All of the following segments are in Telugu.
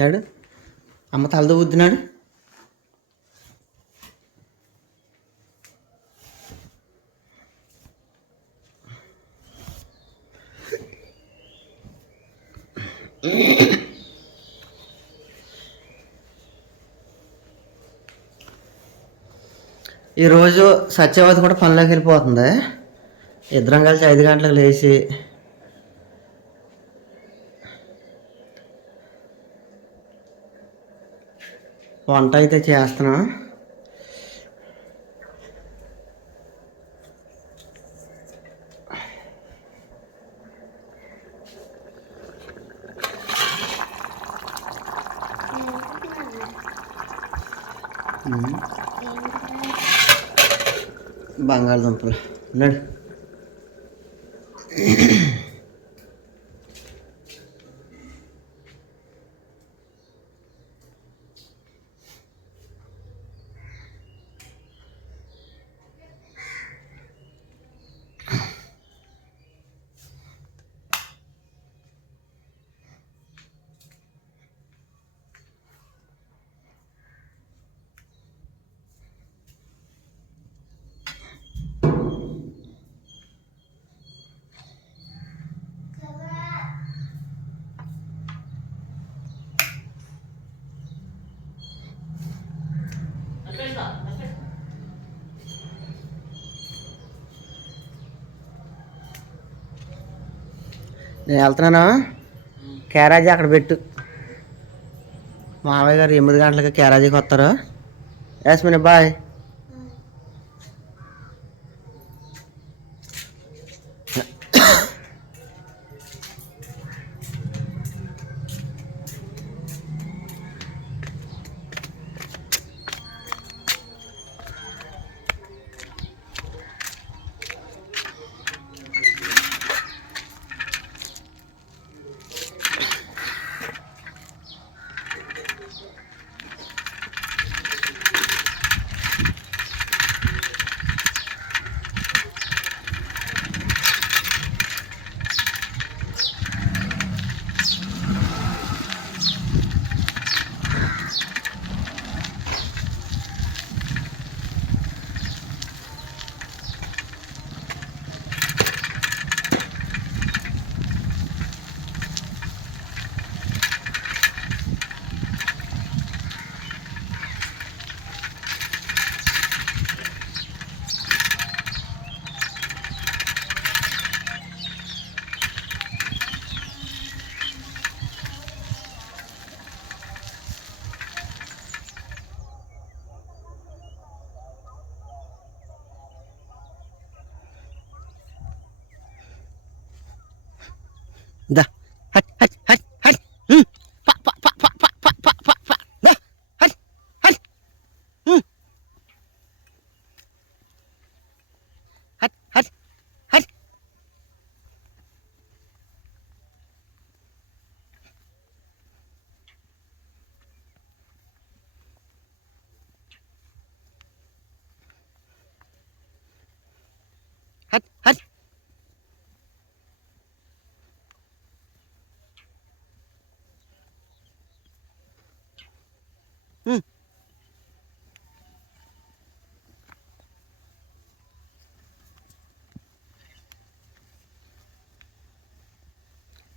చాడు అమ్మ తలదో వద్దునాడు ఈరోజు సత్యవతి కూడా పనిలోకి వెళ్ళిపోతుంది. ఇద్దరం కలిసి ఐదు గంటలకు లేచి వంట అయితే చేస్తున్నా. బంగాళదుంపలు. నడు నేను వెళ్తున్నాను? క్యారేజీ అక్కడ పెట్టు. మావయ్య గారు ఎనిమిది గంటలకు క్యారేజీకి వస్తారు. యాస్మిన్ బాయ్.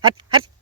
Hết.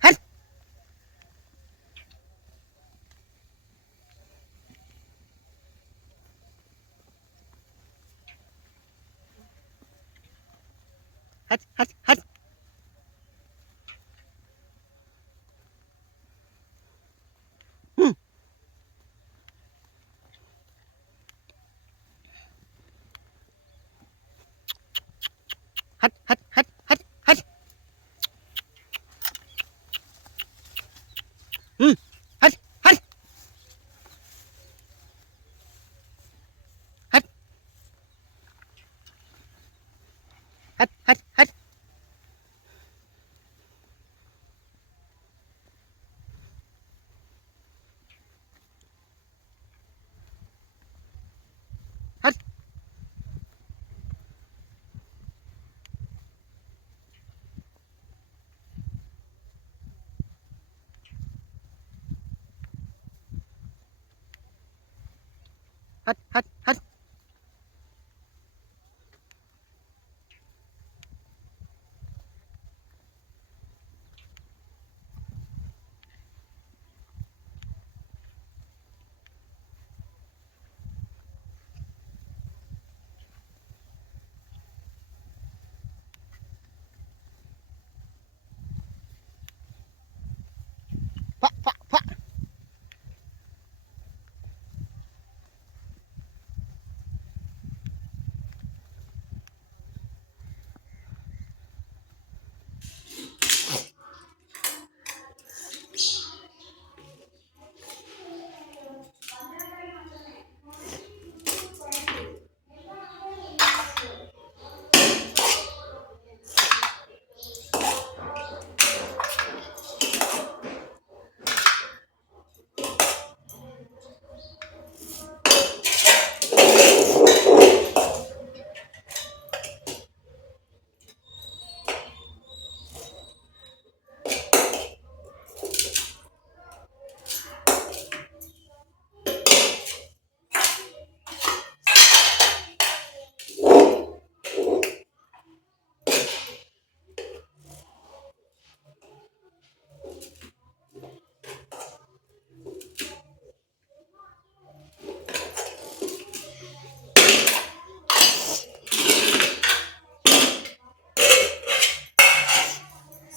pa, pa.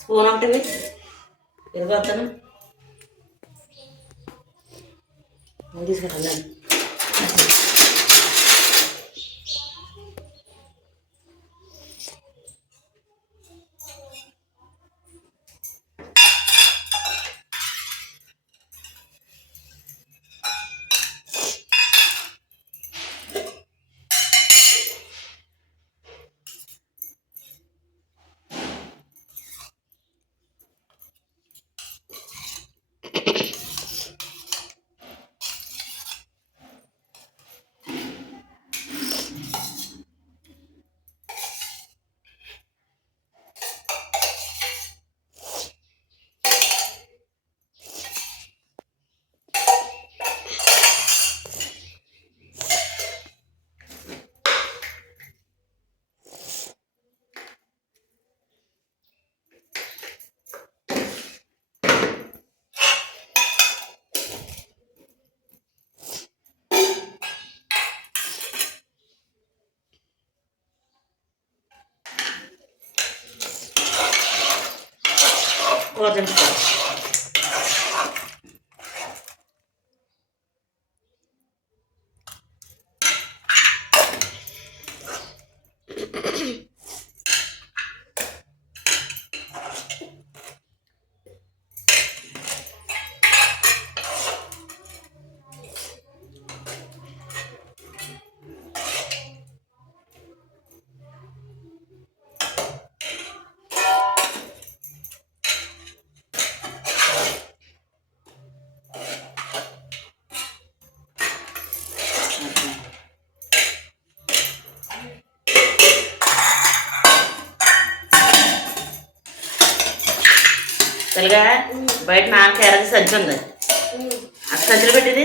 స్పూన్ ఒకటి ఇరగొస్తాను నేను తీసుకుంటాను. প্রজেন্ট করা తెలుగా బయట నాన్నకి ఎర్రది సంచి ఉంది. ఆ సంచులు పెట్టింది?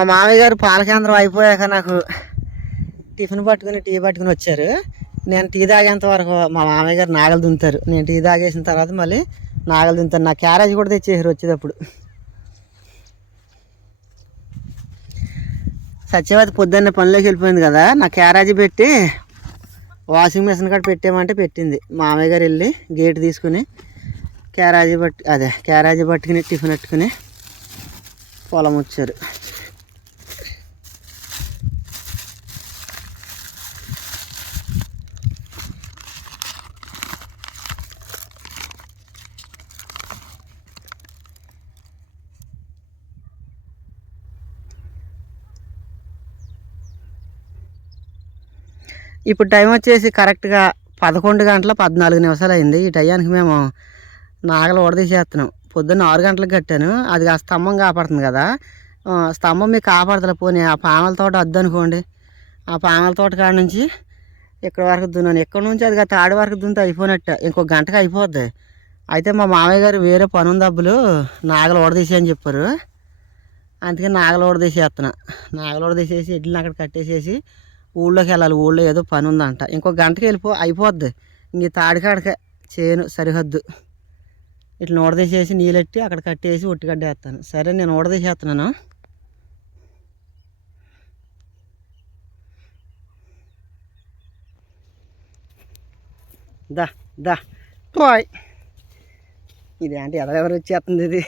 మా మామయ్య గారు పాల కేంద్రం అయిపోయాక నాకు టిఫిన్ పట్టుకుని టీ పట్టుకుని వచ్చారు. నేను టీ తాగేంత వరకు మా మామయ్య గారు నాగలు దుంతారు నేను టీ తాగేసిన తర్వాత మళ్ళీ నాగలు దుంతారు నా క్యారేజ్ కూడా తెచ్చేసారు వచ్చేటప్పుడు. సత్యవతి పొద్దున్నే పనిలోకి వెళ్ళిపోయింది కదా నా క్యారేజీ పెట్టి వాషింగ్ మిషన్ కాడ పెట్టామంటే పెట్టింది. మామయ్య గారు వెళ్ళి గేట్ తీసుకుని క్యారేజీ పట్టు అదే క్యారేజీ పట్టుకుని టిఫిన్ పెట్టుకుని పొలం వచ్చారు. ఇప్పుడు టైం వచ్చేసి కరెక్ట్గా పదకొండు గంటల పద్నాలుగు నిమిషాలు అయింది. ఈ టయానికి మేము నాగలు ఉడదీసేస్తున్నాం పొద్దున్న ఆరు గంటలకు కట్టాను. అది ఆ స్తంభం కాపాడుతుంది కదా. స్తంభం మీకు కాపాడుతుంది పోనీ ఆ పామల తోట వద్దు అనుకోండి ఆ పామల తోట కాడ నుంచి ఇక్కడ వరకు దున్నాను. ఇక్కడ నుంచి అది తాడి వరకు దున్నితే అయిపోయినట్టు. ఇంకో గంటకు అయిపోద్ది. అయితే మా మామయ్య గారు వేరే పనుల డబ్బులు నాగలు ఓడదీసేయని చెప్పారు. అందుకే నాగలు ఓడదీసేస్తున్నా. నాగలు ఓడదీసేసి ఎడ్లను అక్కడ కట్టేసేసి ఊళ్ళోకి వెళ్ళాలి ఊళ్ళో ఏదో పని ఉందంట. ఇంకో గంటకి వెళ్ళిపో అయిపోద్ది. ఇంక తాడికాడక తాడికాడకే చేను సరిహద్దు. ఇట్లా ఊడదీసేసి నీళ్ళెట్టి అక్కడ కట్టేసి ఒట్టిగడ్డ వేస్తాను సరే నేను ఊడదీసేస్తున్నాను దా దా. పోయ్. ఇది అంటే ఎవరెవరు వచ్చేస్తుంది ఇది?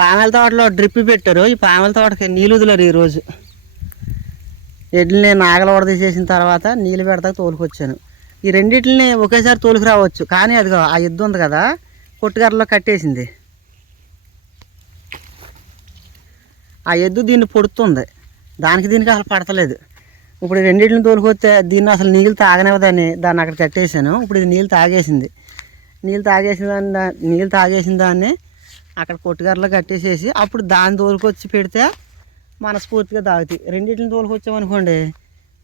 పామల తోటలో డ్రిప్ పెట్టారు. ఈ పామల తోటకి నీళ్ళు వదిలేరు ఈరోజు ఎడ్లని నాగల తీసేసిన తర్వాత నీళ్ళు పెడతా తోలుకొచ్చాను. ఈ రెండిటిని ఒకేసారి తోలుకు రావచ్చు కానీ అది ఆ ఎద్దు ఉంది కదా కొట్టుగర్రలో కట్టేసింది. ఆ ఎద్దు దీన్ని పొడుతుంది. దానికి దీనికి అసలు పడతలేదు. ఇప్పుడు రెండింటిని తోలుకొస్తే దీన్ని అసలు నీళ్ళు తాగనివ్వదని దాన్ని అక్కడ కట్టేశాను. ఇప్పుడు ఇది నీళ్ళు తాగేసింది. నీళ్ళు తాగేసిన దాన్ని నీళ్ళు తాగేసిన దాన్ని అక్కడ కొట్టుగారలో కట్టేసేసి అప్పుడు దాన్ని తోలుకొచ్చి పెడితే మనస్ఫూర్తిగా తాగుతాయి. రెండింటిని తోలుకొచ్చామనుకోండి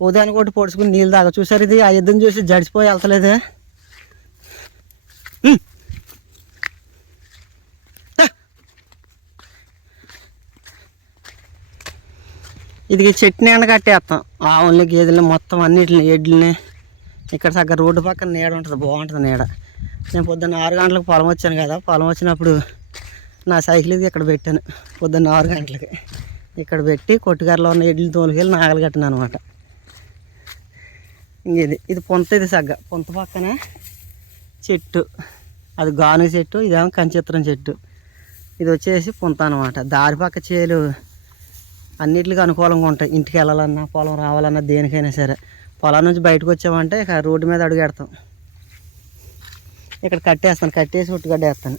ఉదయాన్ని కొట్టి పొడుచుకుని నీళ్ళు తాగ. చూసారు ఇది? ఆ యుద్ధం చూసి జడిసిపోయి వెళ్తలేదే? ఇది చట్నీ ఎండ కట్టేస్తాం. ఆవుల్ని గేదెల్ని మొత్తం అన్నిటిని ఎడ్లని. ఇక్కడ సగ్గ రోడ్డు పక్కన నీడ ఉంటుంది. బాగుంటుంది నీడ. నేను పొద్దున్న ఆరు గంటలకు పొలం వచ్చాను కదా. పొలం వచ్చినప్పుడు నా సైకిల్ ఇది ఇక్కడ పెట్టాను పొద్దున్న ఆరు గంటలకి. ఇక్కడ పెట్టి కొట్టుగారిలో ఉన్న ఎడ్లు తోలుకెళ్ళి నాగలు కట్టిన అనమాట ఇది ఇది పొంత ఇది సగ్గ. పొంత పక్కన చెట్టు. అది గాను చెట్టు ఇదేమో కంచిత్రం చెట్టు. ఇది వచ్చేసి పొంత అనమాట దారి పక్క చేలు అన్నిటికి అనుకూలంగా ఉంటాయి. ఇంటికి వెళ్ళాలన్నా పొలం రావాలన్నా దేనికైనా సరే. పొలం నుంచి బయటకు వచ్చామంటే ఇక రోడ్డు మీద అడుగెడతాం. ఇక్కడ కట్టేస్తాను కట్టేసి ఉట్టుగడ్డ వేస్తాను.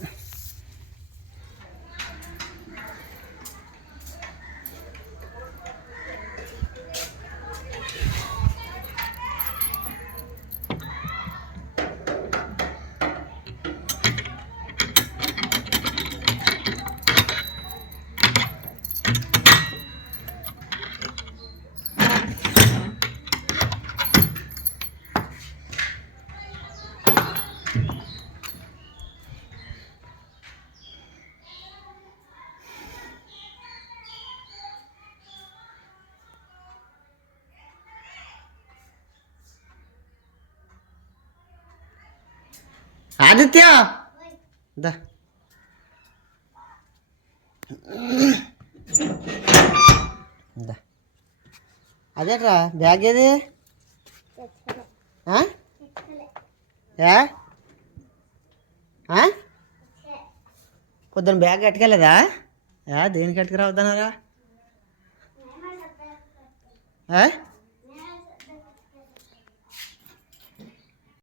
ఆదిత్య! దా. అదేట్రా బ్యాగ్ ఏది? ఆ? ఏ బ్యాగ్ కట్టుకెళ్ళదా? ఏ దేనికి కట్టుకురావద్దన్నారా ఏ